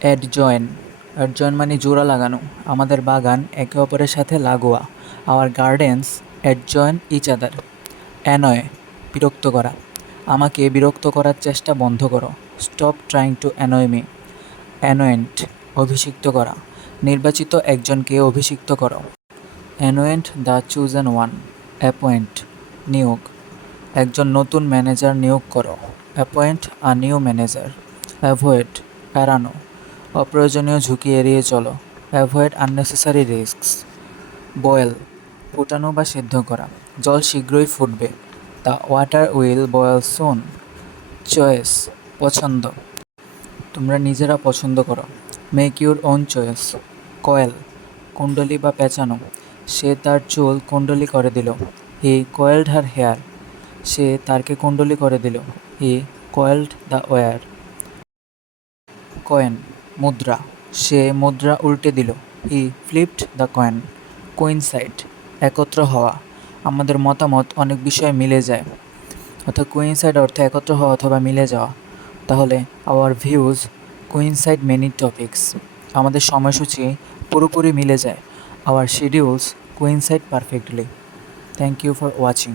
Adjoint. Adjoint মানে জোড়া লাগানো। আমাদের বাগান একে অপরের সাথে লাগোয়া। Our gardens adjoin each other. Annoy, বিরক্ত করা। আমাকে বিরক্ত করার চেষ্টা বন্ধ করো। Stop trying to annoy me. Anoint, অভিষিক্ত করা। নির্বাচিত একজনকে অভিষিক্ত করো। Anoint the chosen one. Appoint, নিয়োগ। একজন নতুন ম্যানেজার নিয়োগ করো। Appoint a new manager. Avoid, এড়ানো। অপ্রয়োজনীয় ঝুঁকি এড়িয়ে চলো। Avoid unnecessary risks. বয়েল, ফোটানো বা সিদ্ধ করা। জল শীঘ্রই ফুটবে। The water will boil soon. Choice, পছন্দ। তোমরা নিজেরা পছন্দ করো। Make your own choice. Coil, কুণ্ডলী বা পেঁচানো। সে তার চুল কুণ্ডলী করে দিল। হি কয়েলড হার হেয়ার। সে তারকে কুণ্ডলী করে দিল। হি কয়েলড দ্য ওয়্যার। কয়েন, মুদ্রা। সে মুদ্রা উল্টে দিল। হি ফ্লিপড দ্য কয়েন। কোইনসাইড, একত্র হওয়া। আমাদের মতামত অনেক বিষয়ে মিলে যায়। অর্থাৎ কোইনসাইড অর্থে একত্র হওয়া অথবা মিলে যাওয়া। তাহলে our views coincide many topics. আমাদের সময়সূচি পুরোপুরি মিলে যায়। Our schedules coincide perfectly. Thank you for watching.